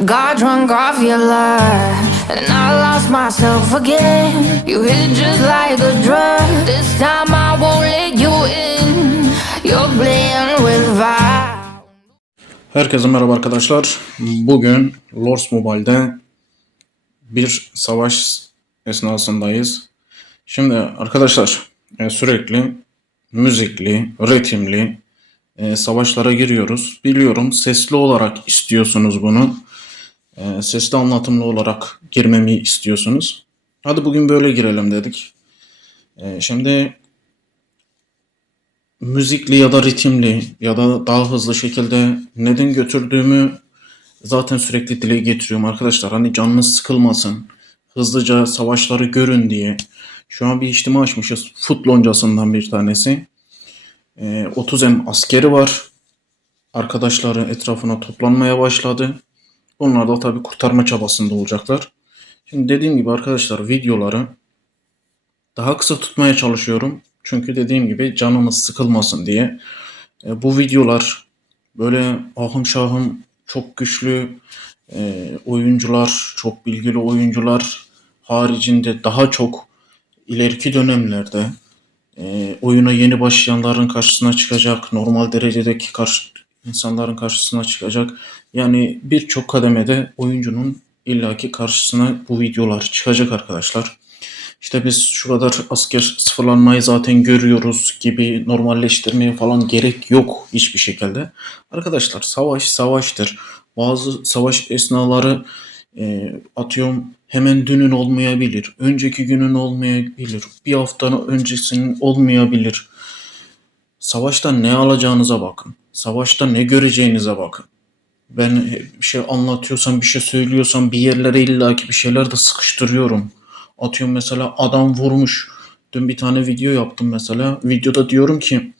Got drunk off your love, and I lost myself again. You hit just like a drug. This time I won't let you in. You're playing with fire. Herkese merhaba arkadaşlar. Bugün Lords Mobile'de bir savaş esnasındayız. Şimdi arkadaşlar sürekli müzikli, ritimli savaşlara giriyoruz. Biliyorum sesli olarak istiyorsunuz bunu. Sesli anlatımlı olarak girmemi istiyorsunuz. Hadi bugün böyle girelim dedik. Şimdi müzikli ya da ritimli ya da daha hızlı şekilde neden götürdüğümü zaten sürekli dile getiriyorum arkadaşlar. Hani canınız sıkılmasın. Hızlıca savaşları görün diye. Şu an bir içtima açmışız. Fut loncasından bir tanesi. 30M askeri var. Arkadaşları etrafına toplanmaya başladı. Onlar da tabii kurtarma çabasında olacaklar. Şimdi dediğim gibi arkadaşlar videoları daha kısa tutmaya çalışıyorum. Çünkü dediğim gibi canımız sıkılmasın diye. Bu videolar böyle ahım şahım çok güçlü oyuncular, çok bilgili oyuncular haricinde daha çok ileriki dönemlerde oyuna yeni başlayanların karşısına çıkacak, normal derecedeki insanların karşısına çıkacak. Yani birçok kademede oyuncunun illaki karşısına bu videolar çıkacak arkadaşlar. İşte biz şu kadar asker sıfırlanmayı zaten görüyoruz gibi normalleştirmeye falan gerek yok hiçbir şekilde. Arkadaşlar savaş savaştır. Bazı savaş esnaları atıyorum hemen dünün olmayabilir. Önceki günün olmayabilir. Bir haftanın öncesinin olmayabilir. Savaşta ne alacağınıza bakın. Savaşta ne göreceğinize bakın. Ben bir şey anlatıyorsam, bir şey söylüyorsam bir yerlere illaki bir şeyler de sıkıştırıyorum. Atıyorum mesela adam vurmuş. Dün bir tane video yaptım mesela. Videoda diyorum ki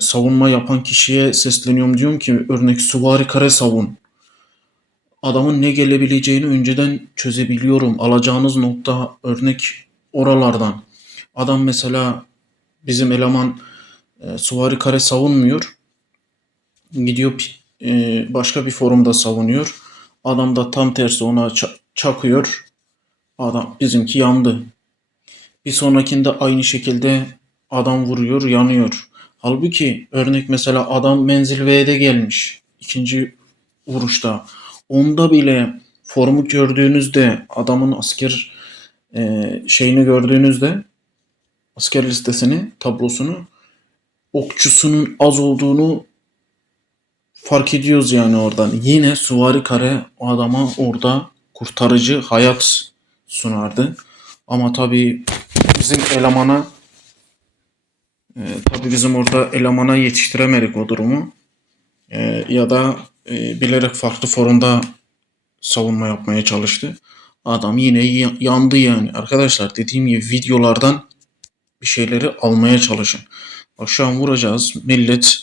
savunma yapan kişiye sesleniyorum, diyorum ki örnek süvari kare savun. Adamın ne gelebileceğini önceden çözebiliyorum. Alacağınız nokta örnek oralardan. Adam mesela bizim eleman süvari kare savunmuyor. Gidiyor başka bir forumda savunuyor. Adam da tam tersi ona çakıyor. Adam bizimki yandı. Bir sonrakinde aynı şekilde adam vuruyor, yanıyor. Halbuki örnek mesela adam menzil V'de gelmiş. İkinci vuruşta. Onda bile formu gördüğünüzde adamın asker şeyini gördüğünüzde asker listesini, tablosunu okçusunun az olduğunu fark ediyoruz yani oradan. Yine Süvari Kare o adama orada kurtarıcı hayat sunardı. Ama tabii bizim elemana tabii bizim orada elemana yetiştiremedik o durumu. Ya da bilerek farklı forumda savunma yapmaya çalıştı. Adam yine yandı yani. Arkadaşlar dediğim gibi videolardan bir şeyleri almaya çalışın. Bak şu an vuracağız. Millet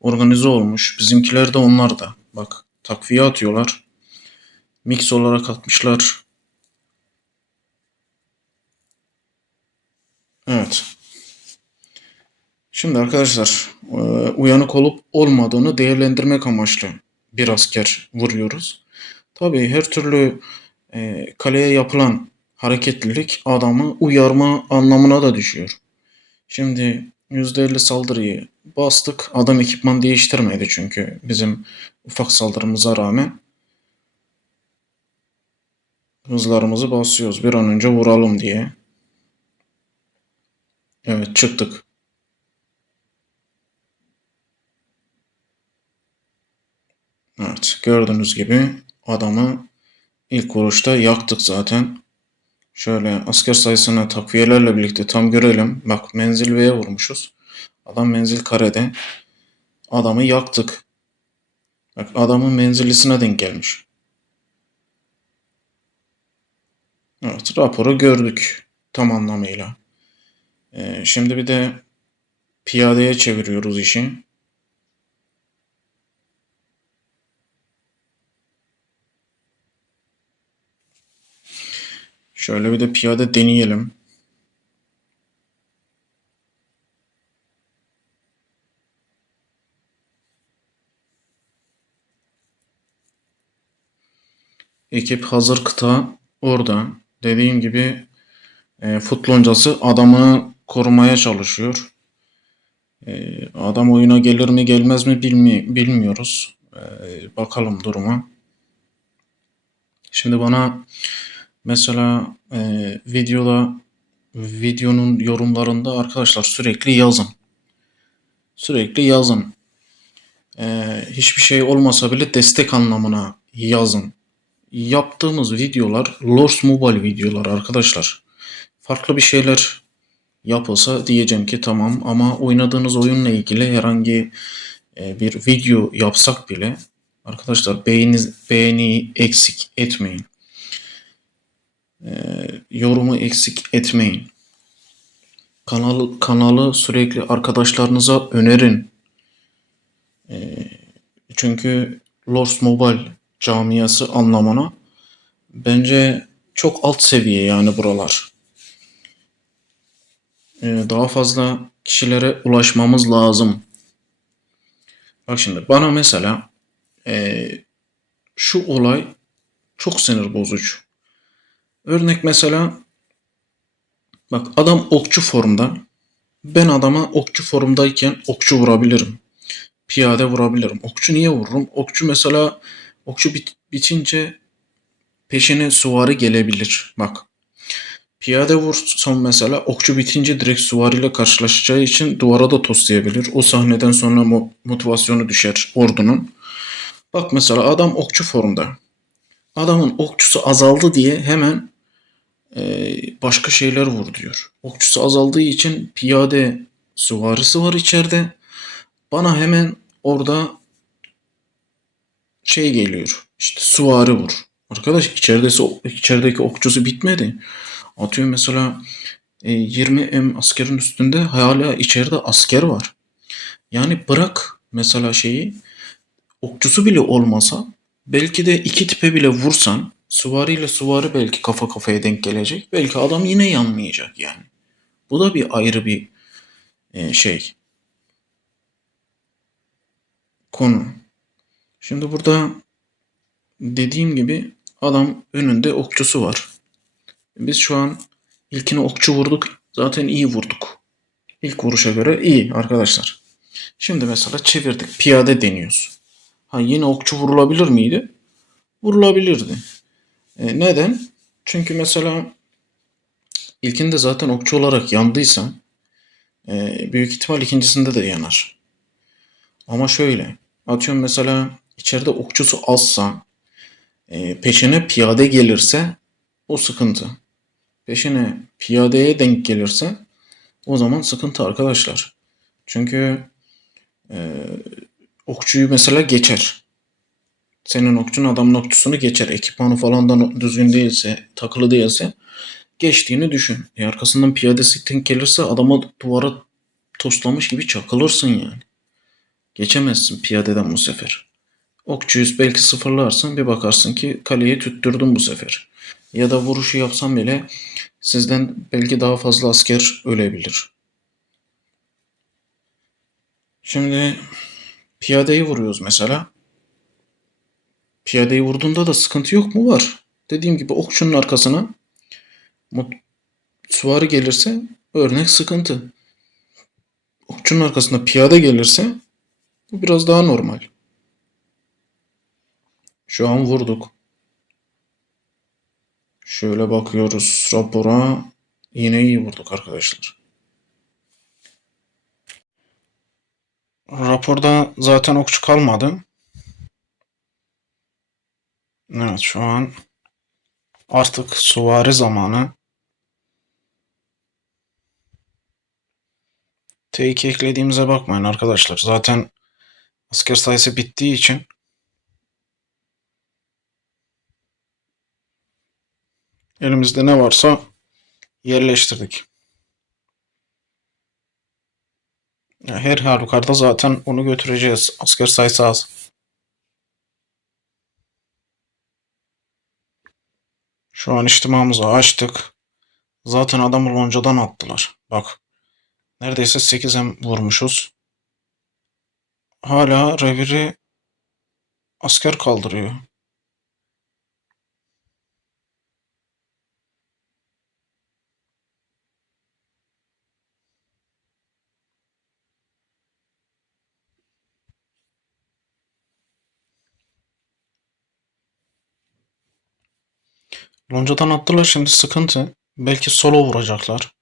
organize olmuş. Bizimkiler de onlar da. Bak takviye atıyorlar. Mix olarak atmışlar. Evet. Şimdi arkadaşlar uyanık olup olmadığını değerlendirmek amaçlı bir asker vuruyoruz. Tabii her türlü kaleye yapılan hareketlilik adamı uyarma anlamına da düşüyor. Şimdi %50 saldırıyı bastık. Adam ekipman değiştirmedi çünkü bizim ufak saldırımıza rağmen hızlarımızı basıyoruz. Bir an önce vuralım diye. Evet çıktık. Evet gördüğünüz gibi adamı ilk vuruşta yaktık zaten. Şöyle asker sayısını takviyelerle birlikte tam görelim. Bak menzil V'ye vurmuşuz. Adam menzil karede. Adamı yaktık. Bak adamın menzilisine denk gelmiş. Evet raporu gördük tam anlamıyla. Şimdi bir de piyadeye çeviriyoruz işi. Şöyle bir de piyade deneyelim. Ekip hazır kıta orada. Dediğim gibi fut loncası adamı korumaya çalışıyor. Adam oyuna gelir mi gelmez mi bilmiyoruz. Bakalım duruma. Şimdi bana mesela videonun yorumlarında arkadaşlar sürekli yazın. Sürekli yazın. Hiçbir şey olmasa bile destek anlamına yazın. Yaptığımız videolar Lords Mobile videolar arkadaşlar. Farklı bir şeyler yapılsa diyeceğim ki tamam, ama oynadığınız oyunla ilgili herhangi bir video yapsak bile arkadaşlar beğeni eksik etmeyin. Yorumu eksik etmeyin. Kanalı sürekli arkadaşlarınıza önerin. Çünkü Lords Mobile camiası anlamına bence çok alt seviye yani buralar. Daha fazla kişilere ulaşmamız lazım. Bak şimdi bana mesela şu olay çok sinir bozucu. Örnek mesela bak, adam okçu formda. Ben adama okçu formdayken okçu vurabilirim. Piyade vurabilirim. Okçu niye vururum? Okçu mesela bitince peşine süvari gelebilir. Bak, piyade vursam mesela okçu bitince direkt süvariyle karşılaşacağı için duvara da toslayabilir. O sahneden sonra motivasyonu düşer ordunun. Bak mesela adam okçu formda. Adamın okçusu azaldı diye hemen başka şeyler vur diyor. Okçusu azaldığı için piyade süvarisi var içeride. Bana hemen orada şey geliyor. İşte süvari vur. Arkadaş içerideki okçusu bitmedi. Atıyor mesela 20 askerin üstünde hala içeride asker var. Yani bırak mesela şeyi, okçusu bile olmasa belki de iki tipe bile vursan süvari ile süvari belki kafa kafaya denk gelecek. Belki adam yine yanmayacak yani. Bu da bir ayrı bir şey konu. Şimdi burada dediğim gibi adam önünde okçusu var. Biz şu an ilkini okçu vurduk. Zaten iyi vurduk. İlk vuruşa göre iyi arkadaşlar. Şimdi mesela çevirdik. Piyade deniyoruz. Ha, yine okçu vurulabilir miydi? Vurulabilirdi. Neden? Çünkü mesela ilkinde zaten okçu olarak yandıysa büyük ihtimal ikincisinde de yanar. Ama şöyle. Atıyorum mesela içeride okçusu azsa peşine piyade gelirse o sıkıntı. Peşine piyadeye denk gelirse o zaman sıkıntı arkadaşlar. Çünkü okçuyu mesela geçer. Senin okçun adamın okçusunu geçer. Ekipmanı falan da düzgün değilse, takılı değilse geçtiğini düşün. Arkasından piyadesi denk gelirse adama duvara toslamış gibi çakılırsın yani. Geçemezsin piyadeden bu sefer. Okçuyuz belki sıfırlarsın, bir bakarsın ki kaleye tüttürdün bu sefer. Ya da vuruşu yapsan bile sizden belki daha fazla asker ölebilir. Şimdi piyadeyi vuruyoruz mesela. Piyadeyi vurduğunda da sıkıntı yok mu? Var. Dediğim gibi okçunun arkasına süvari gelirse örnek sıkıntı. Okçunun arkasında piyade gelirse bu biraz daha normal. Şu an vurduk. Şöyle bakıyoruz rapora. Yine iyi vurduk arkadaşlar. Raporda zaten okçu kalmadı. Evet, şu an artık süvari zamanı. T2 eklediğimize bakmayın arkadaşlar. Zaten asker sayısı bittiği için elimizde ne varsa yerleştirdik. Her halükarda zaten onu götüreceğiz. Asker sayısı az. Şu an içtimamızı açtık. Zaten adamı loncadan attılar. Bak. Neredeyse 8'e vurmuşuz. Hala reviri asker kaldırıyor. Loncadan attılar, şimdi sıkıntı. Belki solo vuracaklar.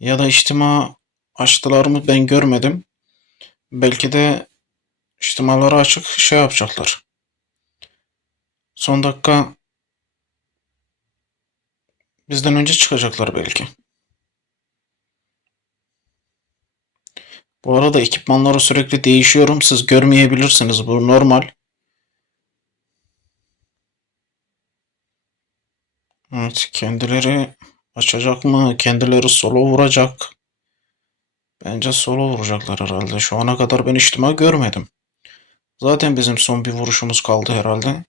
Ya da içtima açtılar mı ben görmedim. Belki de içtimaları açık şey yapacaklar. Son dakika bizden önce çıkacaklar belki. Bu arada ekipmanları sürekli değişiyorum. Siz görmeyebilirsiniz. Bu normal. Evet, kendileri açacak mı? Kendileri solo vuracak. Bence solo vuracaklar herhalde. Şu ana kadar ben içtima görmedim. Zaten bizim son bir vuruşumuz kaldı herhalde.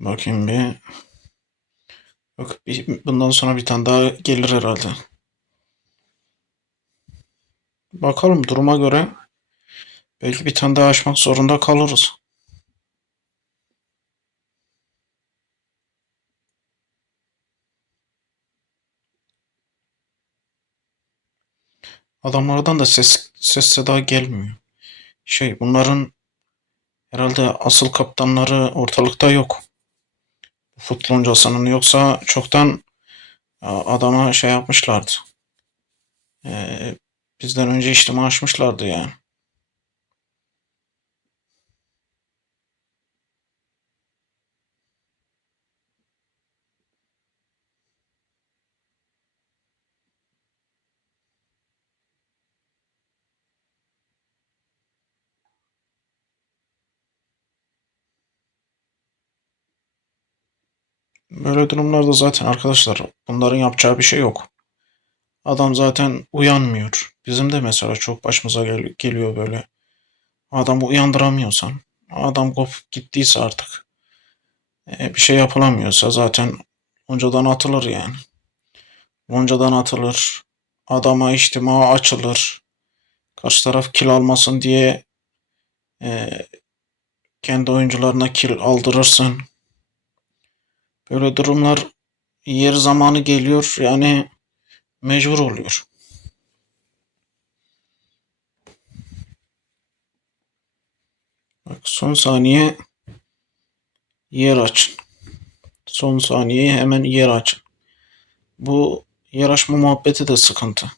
Bakayım bir. Yok, bundan sonra bir tane daha gelir herhalde. Bakalım duruma göre belki bir tane daha açmak zorunda kalırız. Adamlardan da ses seda gelmiyor. Bunların herhalde asıl kaptanları ortalıkta yok. Fut loncasının, yoksa çoktan adama şey yapmışlardı. Ee, Bizden önce işlemi açmışlardı yani. Böyle durumlarda zaten arkadaşlar bunların yapacağı bir şey yok. Adam zaten uyanmıyor. Bizim de mesela çok başımıza geliyor böyle. Adamı uyandıramıyorsan, adam kopup gittiyse artık bir şey yapılamıyorsa zaten oncadan atılır yani. Oncadan atılır. Adama içtima açılır. Karşı taraf kill almasın diye e, kendi oyuncularına kill aldırırsın. Böyle durumlar yer zamanı geliyor yani, mecbur oluyor. Bak, son saniye yer açın. Son saniye hemen yer açın. Bu yer açma muhabbeti de sıkıntı.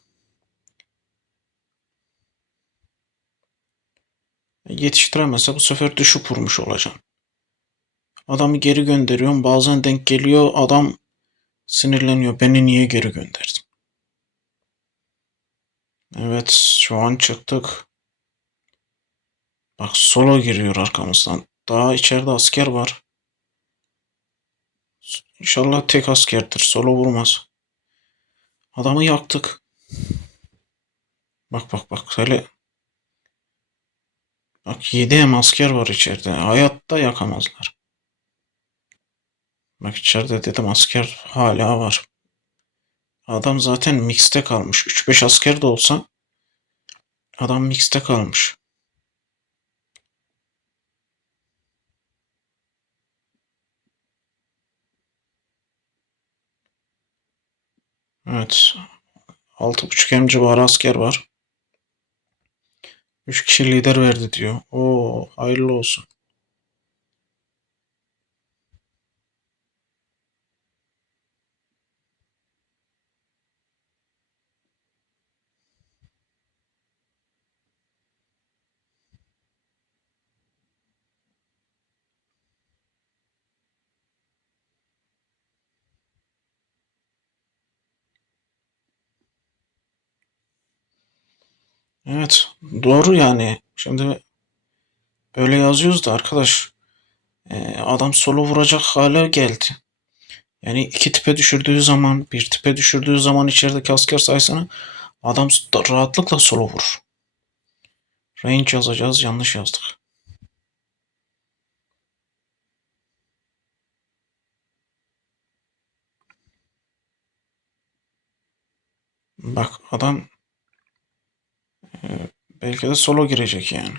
Yetiştiremezse bu sefer düşük vurmuş olacağım. Adamı geri gönderiyorum. Bazen denk geliyor, adam sinirleniyor. Beni niye geri gönderdin? Evet, şu an çıktık. Bak, solo giriyor arkamızdan. Daha içeride asker var. İnşallah tek askerdir. Solo vurmaz. Adamı yaktık. Bak bak bak. Hele bak, 7 hem asker var içeride. Hayatta yakamazlar. Bak, içeride dedim asker hala var. Adam zaten mixte kalmış. 3-5 asker de olsa adam mixte kalmış. Evet. 6,5 hem civarı asker var. 3 kişi lider verdi diyor. Oo, hayırlı olsun. Evet. Doğru yani. Şimdi böyle yazıyoruz da arkadaş, adam solo vuracak hale geldi. Yani iki tipe düşürdüğü zaman, bir tipe düşürdüğü zaman içerideki asker sayısını adam rahatlıkla solo vurur. Range yazacağız, yanlış yazdık. Bak, adam belki de solo girecek yani.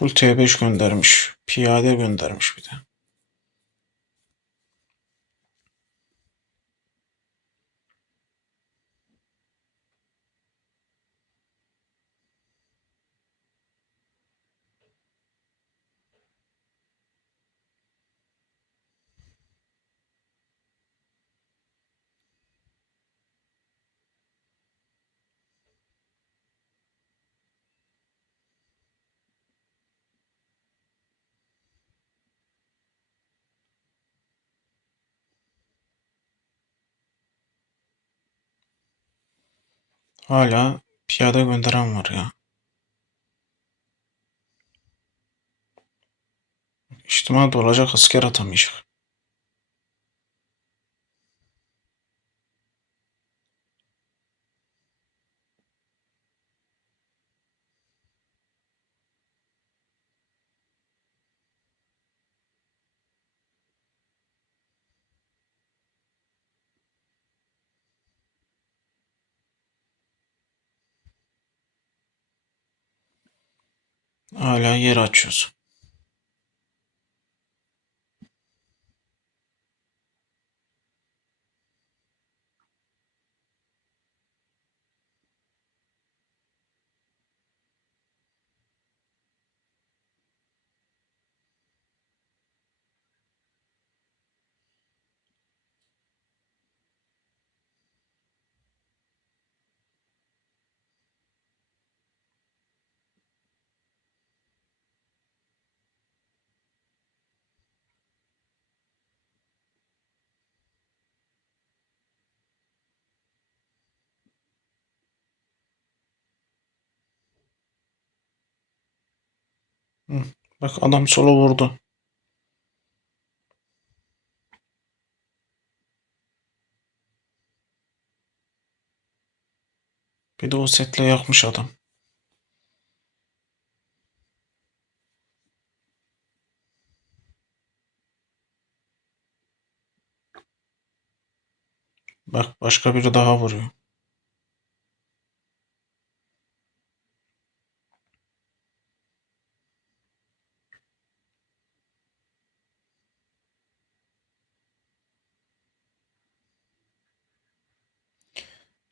Full T5 göndermiş. Piyade göndermiş bir de. Hala piyade gönderen var ya. İçtimada olacak, asker atamayacak. Hala yer açıyoruz. Hı. Bak adam solo vurdu. Bir de o setle yakmış adam. Bak başka biri daha vuruyor.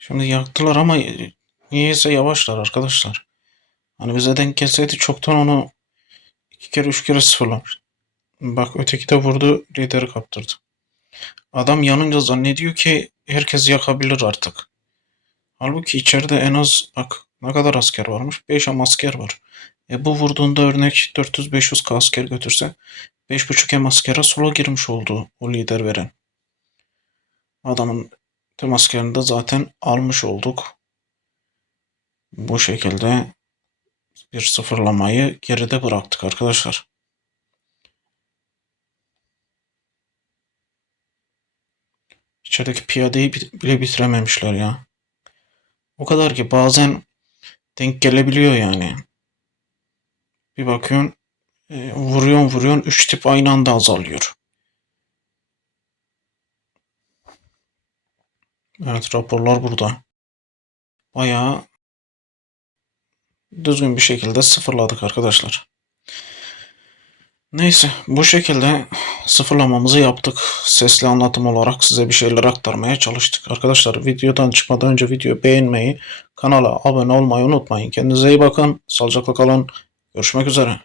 Şimdi yaktılar ama niyeyse yavaşlar arkadaşlar. Hani bize denk gelseydi çoktan onu 2 kere 3 kere sıfırlamış. Bak öteki de vurdu, lideri kaptırdı. Adam yanınca zannediyor ki herkes yakabilir artık. Halbuki içeride en az bak ne kadar asker varmış? 5 asker var. Bu vurduğunda örnek 400-500 asker götürse 5,5 askere sola girmiş oldu o lider veren. Adamın tüm askerini de zaten almış olduk. Bu şekilde bir sıfırlamayı geride bıraktık arkadaşlar. İçerideki piyadeyi bile bitirememişler ya. O kadar ki bazen denk gelebiliyor yani. Bir bakıyorsun vuruyorsun 3 tip aynı anda azalıyor. Evet raporlar burada. Bayağı düzgün bir şekilde sıfırladık arkadaşlar. Neyse bu şekilde sıfırlamamızı yaptık. Sesli anlatım olarak size bir şeyler aktarmaya çalıştık. Arkadaşlar videodan çıkmadan önce videoyu beğenmeyi, kanala abone olmayı unutmayın. Kendinize iyi bakın. Sağlıcakla kalın. Görüşmek üzere.